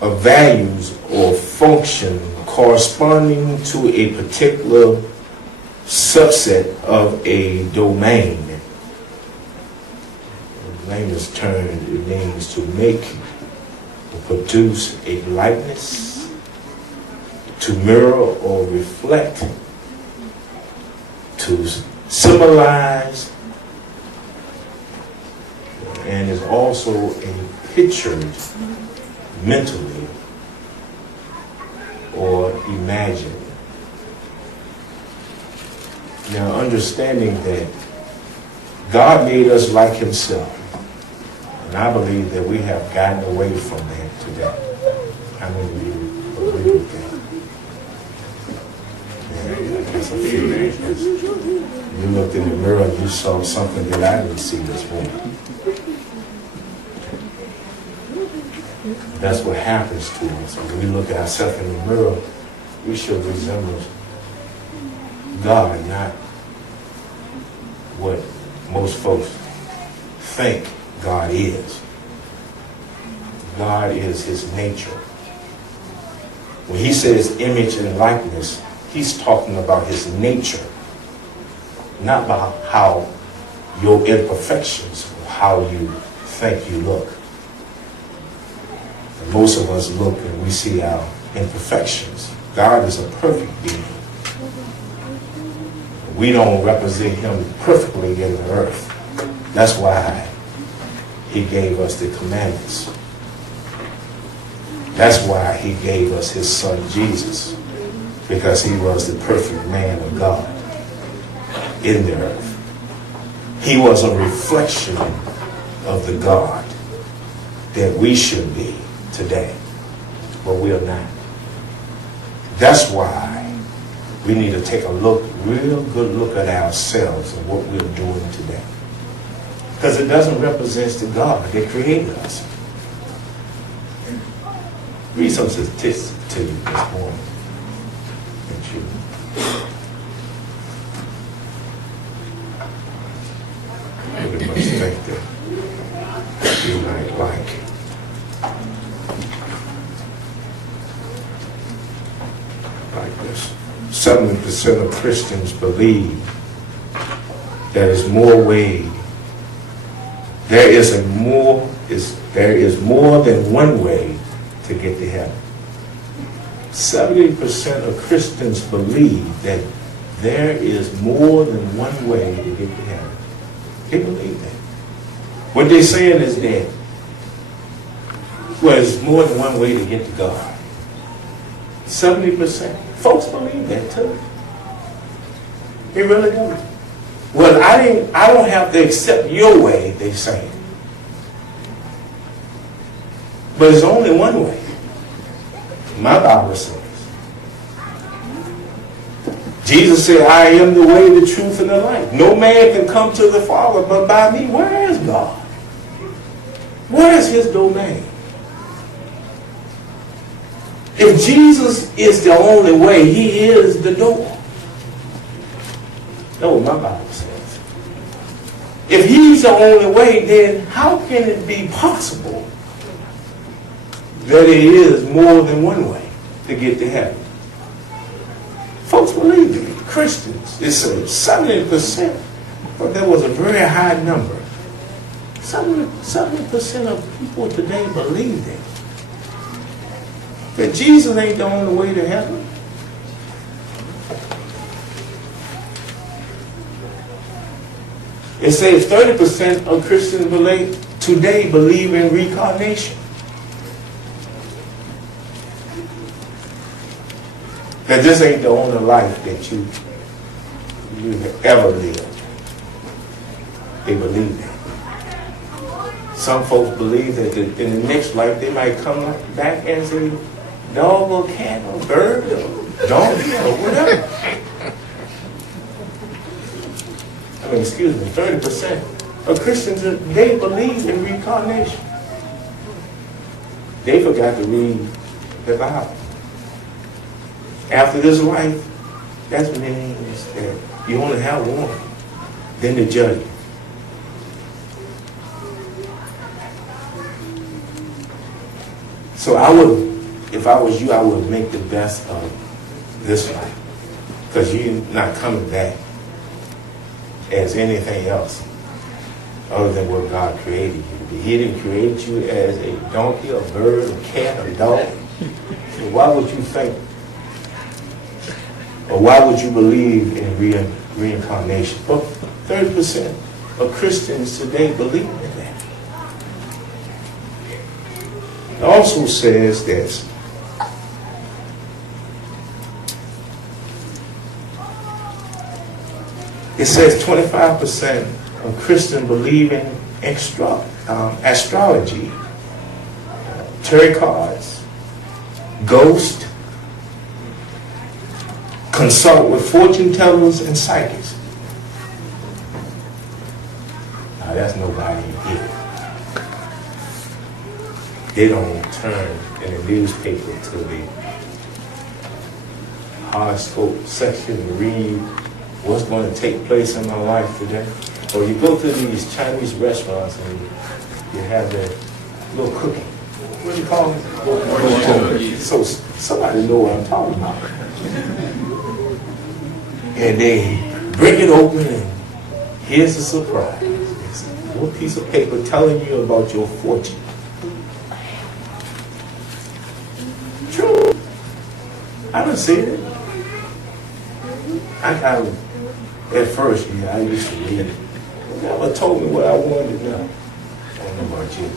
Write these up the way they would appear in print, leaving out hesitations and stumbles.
of values or function corresponding to a particular subset of a domain. The layman's term, it means to make or produce a likeness, to mirror or reflect, to symbolize, and is also a pictured mentally or imagined. Now, understanding that God made us like himself, and I believe that we have gotten away from that today. How many of you agree with that? Yeah, that's a few. Because you looked in the mirror and you saw something that I didn't see this morning. That's what happens to us. When we look at ourselves in the mirror, we should resemble God, not what most folks think God is. God is his nature. When he says image and likeness, he's talking about his nature, not about how your imperfections, or how you think you look. And most of us look and we see our imperfections. God is a perfect being. We don't represent him perfectly in the earth. That's why he gave us the commandments. That's why he gave us his son Jesus, because he was the perfect man of God in the earth. He was a reflection of the God that we should be today, but we are not. That's why we need to take a real good look at ourselves and what we're doing today. Because it doesn't represent the God that created us. Read some statistics to you this morning. Pretty much think that you might like. Like this. 70% of Christians believe there is more than one way to get to heaven. 70% of Christians believe that there is more than one way to get to heaven. They believe that. What they're saying is that, well, there's more than one way to get to God. 70%. Folks believe that too. They really do. Well, I don't have to accept your way, they say. But there's only one way. My Bible says. Jesus said, I am the way, the truth, and the life. No man can come to the Father but by me. Where is God? Where is his domain? If Jesus is the only way, he is the door. That's what my Bible says. If he's the only way, then how can it be possible that there is more than one way to get to heaven? Folks believe it. Christians, it says 70%, but there was a very high number. 70% of people today believe that Jesus ain't the only way to heaven. It says 30% of Christians today believe in reincarnation. That this ain't the only life that you have ever lived. They believe that. Some folks believe that in the next life they might come back as a dog or cat or bird or donkey or whatever. 30% of Christians, they believe in reincarnation. They forgot to read the Bible. After this life, that's when it means that you only have one. Then the judgment. So I would, if I was you, I would make the best of this life. Because you're not coming back as anything else other than what God created you to be. He didn't create you as a donkey, a bird, a cat, a dog. So why would you think, or why would you believe in reincarnation? Well, 30% of Christians today believe in that. It also says this. It says 25% of Christians believe in astrology, tarot cards, ghosts, consult with fortune tellers and psychics. Now that's nobody here. They don't turn in the newspaper to the horoscope section and read what's going to take place in my life today. Or you go to these Chinese restaurants and you have that little cookie. What do you call it? So somebody know what I'm talking about. And they break it open and here's the surprise. It's a little piece of paper telling you about your fortune. True. I done seen it. At first, yeah, I used to read it. It never told me what I wanted to know. I don't know about you.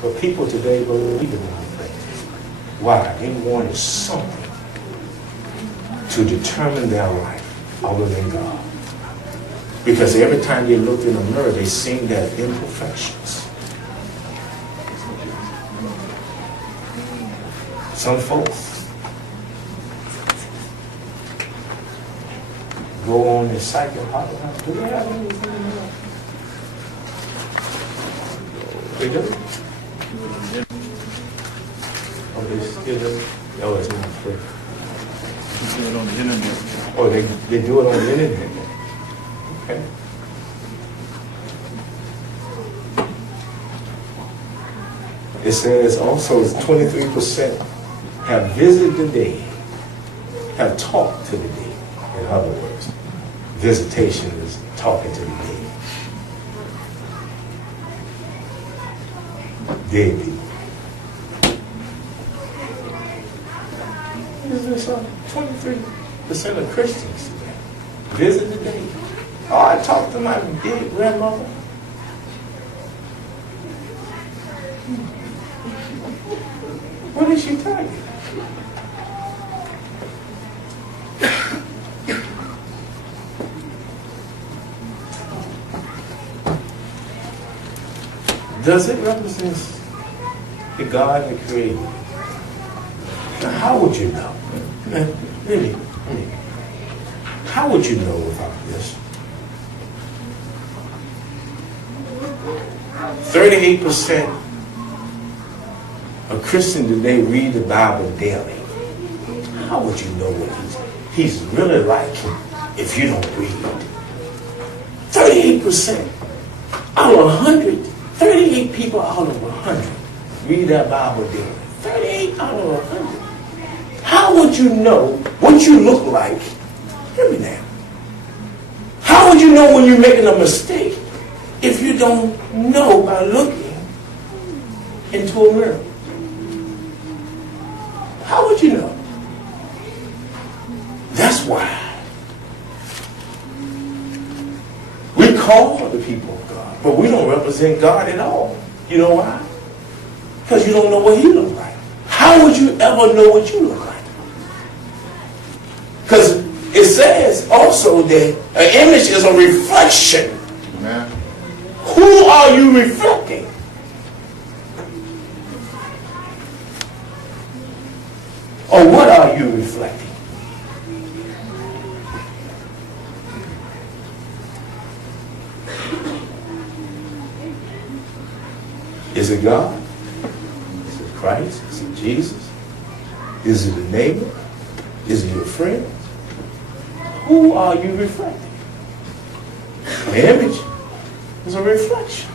But people today believe in things. Why? They wanted something to determine their life other than God. Because every time they looked in the mirror, they seen their imperfections. Some folks go on the cycle. Do they have anything else? They do? Oh, they still do? No, it's not free. You do it on the internet. Oh, they do it on the internet. Okay. It says also 23% have visited the dead, have talked to the dead. In other words, visitation is talking to the dead. Dead people. There's 23% of Christians today visit the dead. Oh, I talked to my dead grandmother. What did she tell you? Does it represent the God that created you? Now, how would you know? Really, how would you know without this? 38% of Christians today read the Bible daily. How would you know what he's really like if you don't read? 38% out of 100. 38 people out of 100 read that Bible daily. 38 out of 100. How would you know what you look like? Hear me now. How would you know when you're making a mistake if you don't know by looking into a mirror? How would you know? That's why we call the people of God, but we don't represent God at all. You know why? Because you don't know what He looks like. How would you ever know what you look like? Because it says also that an image is a reflection. Amen. Who are you reflecting? Or what are you reflecting? Is it God? Is it Christ? Is it Jesus? Is it a neighbor? Is it your friend? Who are you reflecting? An image is a reflection.